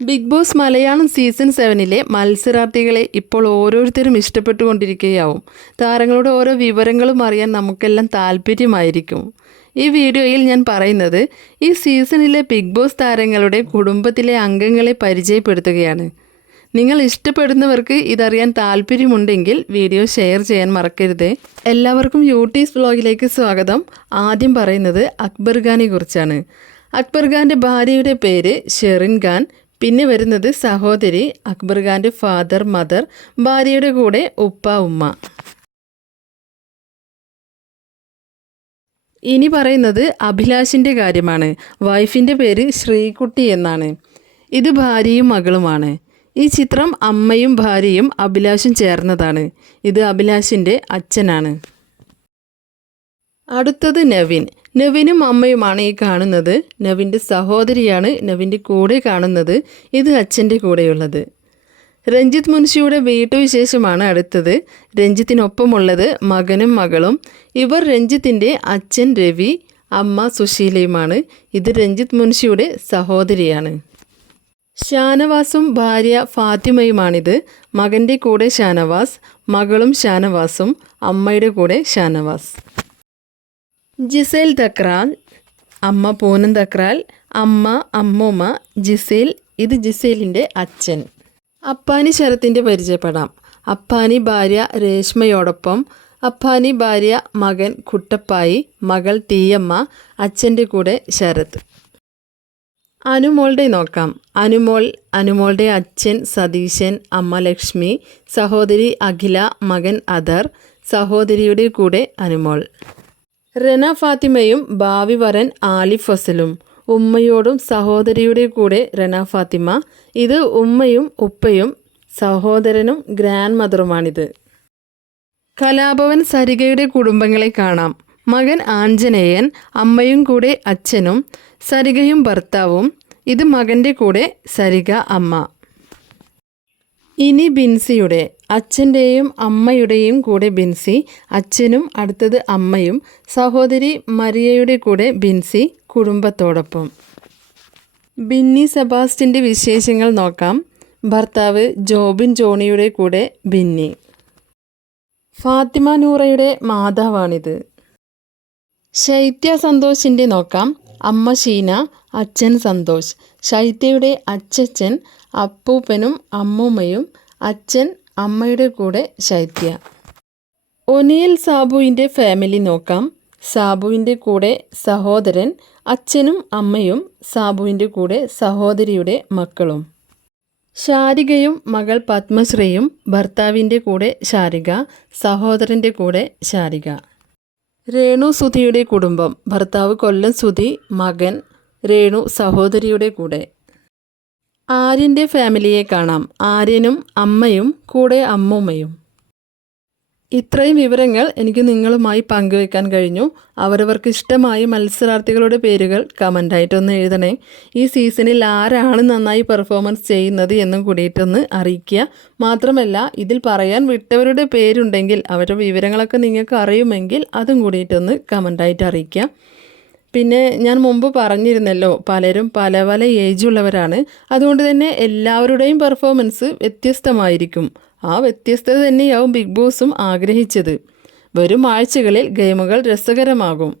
Big Boss Malayalam season സെവനിലെ മത്സരാർത്ഥികളെ ഇപ്പോൾ ഓരോരുത്തരും ഇഷ്ടപ്പെട്ടുകൊണ്ടിരിക്കുകയാവും. താരങ്ങളുടെ ഓരോ വിവരങ്ങളും അറിയാൻ നമുക്കെല്ലാം താല്പര്യമായിരിക്കും. ഈ വീഡിയോയിൽ ഞാൻ പറയുന്നത് ഈ സീസണിലെ ബിഗ് ബോസ് താരങ്ങളുടെ കുടുംബത്തിലെ അംഗങ്ങളെ പരിചയപ്പെടുത്തുകയാണ്. നിങ്ങൾ ഇഷ്ടപ്പെടുന്നവർക്ക് ഇതറിയാൻ താല്പര്യമുണ്ടെങ്കിൽ വീഡിയോ ഷെയർ ചെയ്യാൻ മറക്കരുത്. എല്ലാവർക്കും യൂട്യൂബ് വ്ലോഗിലേക്ക് സ്വാഗതം. ആദ്യം പറയുന്നത് അക്ബർ ഖാനെ കുറിച്ചാണ് അക്ബർ ഖാന്റെ ഭാര്യയുടെ പേര് ഷെറിൻ ഖാൻ. പിന്നെ വരുന്നത് സഹോദരി അക്ബർ ഖാന്റെ ഫാദർ മദർ ഭാര്യയുടെ കൂടെ ഉപ്പ ഉമ്മ. ഇനി പറയുന്നത് അഭിലാഷിന്റെ കാര്യമാണ്. വൈഫിന്റെ പേര് ശ്രീകുട്ടി എന്നാണ്. ഇത് ഭാര്യയും മകളുമാണ്. ഈ ചിത്രം അമ്മയും ഭാര്യയും അഭിലാഷും ചേർന്നതാണ്. ഇത് അഭിലാഷിന്റെ അച്ഛനാണ്. അടുത്തത് നവിൻ. നവിനും അമ്മയുമാണ് ഈ കാണുന്നത്. നവിന്റെ സഹോദരിയാണ് നവിന്റെ കൂടെ കാണുന്നത്. ഇത് അച്ഛന്റെ കൂടെയുള്ളത്. രഞ്ജിത്ത് മുൻഷിയുടെ വീട്ടുവിശേഷമാണ് അടുത്തത്. രഞ്ജിത്തിനൊപ്പമുള്ളത് മകനും മകളും. ഇവർ രഞ്ജിത്തിന്റെ അച്ഛൻ രവി അമ്മ സുശീലയുമാണ്. ഇത് രഞ്ജിത്ത് മുൻഷിയുടെ സഹോദരിയാണ്. ഷാനവാസും ഭാര്യ ഫാത്തിമയുമാണിത്. മകന്റെ കൂടെ ഷാനവാസ് മകളും ഷാനവാസും അമ്മയുടെ കൂടെ ഷാനവാസ്. ജിസേൽ തക്രാൽ അമ്മ പൂനം തക്രാൽ അമ്മ അമ്മൂമ്മ ജിസേൽ ഇത് ജിസേലിന്റെ അച്ഛൻ. അപ്പാനി ശരത്തിന്റെ പരിചയപ്പെടാം. അപ്പാനി ഭാര്യ രേഷ്മയോടൊപ്പം അപ്പാനി ഭാര്യ മകൻ കുട്ടപ്പായി മകൾ തീയമ്മ അച്ഛന്റെ കൂടെ ശരത്. അനുമോളുടെ നോക്കാം. അനുമോൾ അനുമോളുടെ അച്ഛൻ സതീശൻ അമ്മ ലക്ഷ്മി സഹോദരി അഖില മകൻ അദർ സഹോദരിയുടെ കൂടെ അനുമോൾ. റെന ഫാത്തിമയും ഭാവി വരൻ ആലിഫ് ഫസലും. ഉമ്മയോടും സഹോദരിയുടെ കൂടെ റെന ഫാത്തിമ. ഇത് ഉമ്മയും ഉപ്പയും സഹോദരനും ഗ്രാൻഡ് മദറുമാണിത് കലാഭവൻ സരികയുടെ കുടുംബങ്ങളെ കാണാം. മകൻ ആഞ്ജനേയൻ അമ്മയും കൂടെ അച്ഛനും സരികയും ഭർത്താവും. ഇത് മകന്റെ കൂടെ സരിക അമ്മ. ഇനി ബിൻസിയുടെ. അച്ഛന്റെയും അമ്മയുടെയും കൂടെ ബിൻസി അച്ഛനും അടുത്തത് അമ്മയും സഹോദരി മരിയയുടെ കൂടെ ബിൻസി കുടുംബത്തോടൊപ്പം. ബിന്നി സെബാസ്റ്റിന്റെ വിശേഷങ്ങൾ നോക്കാം. ഭർത്താവ് ജോബിൻ ജോണിയുടെ കൂടെ ബിന്നി. ഫാത്തിമ നൂറയുടെ മാതാവാണിത്. ശൈത്യ സന്തോഷിന്റെ നോക്കാം. അമ്മ ഷീന അച്ഛൻ സന്തോഷ്. ശൈത്യയുടെ അച്ഛൻ അപ്പൂപ്പനും അമ്മൂമ്മയും അച്ഛൻ അമ്മയുടെ കൂടെ ശൈത്യ. ഒനിയൽ സാബുവിന്റെ ഫാമിലി നോക്കാം. സാബുവിന്റെ കൂടെ സഹോദരൻ അച്ഛനും അമ്മയും സാബുവിന്റെ കൂടെ സഹോദരിയുടെ മക്കളും. ശാരികയും മകൾ പത്മശ്രീയും ഭർത്താവിന്റെ കൂടെ ശാരിക സഹോദരന്റെ കൂടെ ശാരിക. രേണു സുധിയുടെ കുടുംബം ഭർത്താവ് കൊല്ലം സുധി മകൻ രേണു സഹോദരിയുടെ കൂടെ. ആര്യന്റെ ഫാമിലിയെ കാണാം. ആര്യനും അമ്മയും കൂടെ അമ്മൂമ്മയും. ഇത്രയും വിവരങ്ങൾ എനിക്ക് നിങ്ങളുമായി പങ്കുവെക്കാൻ കഴിഞ്ഞു. അവരവർക്ക് ഇഷ്ടമായി മത്സരാർത്ഥികളുടെ പേരുകൾ കമന്റായിട്ടൊന്ന് എഴുതണേ. ഈ സീസണിൽ ആരാണ് നന്നായി പെർഫോമൻസ് ചെയ്യുന്നത് എന്നും കൂടിയിട്ടൊന്ന് അറിയിക്കുക. മാത്രമല്ല ഇതിൽ പറയാൻ വിട്ടവരുടെ പേരുണ്ടെങ്കിൽ അവരുടെ വിവരങ്ങളൊക്കെ നിങ്ങൾക്ക് അറിയുമെങ്കിൽ അതും കൂടിയിട്ടൊന്ന് കമന്റായിട്ട് അറിയിക്കുക. പിന്നെ ഞാൻ മുമ്പ് പറഞ്ഞിരുന്നല്ലോ പലരും പല പല ഏജുള്ളവരാണ് അതുകൊണ്ട് തന്നെ എല്ലാവരുടെയും പെർഫോമൻസ് വ്യത്യസ്തമായിരിക്കും. ആ വ്യത്യസ്തത തന്നെയാവും ബിഗ് ബോസും ആഗ്രഹിച്ചത്. വരും ആഴ്ചകളിൽ ഗെയിമുകൾ രസകരമാകും.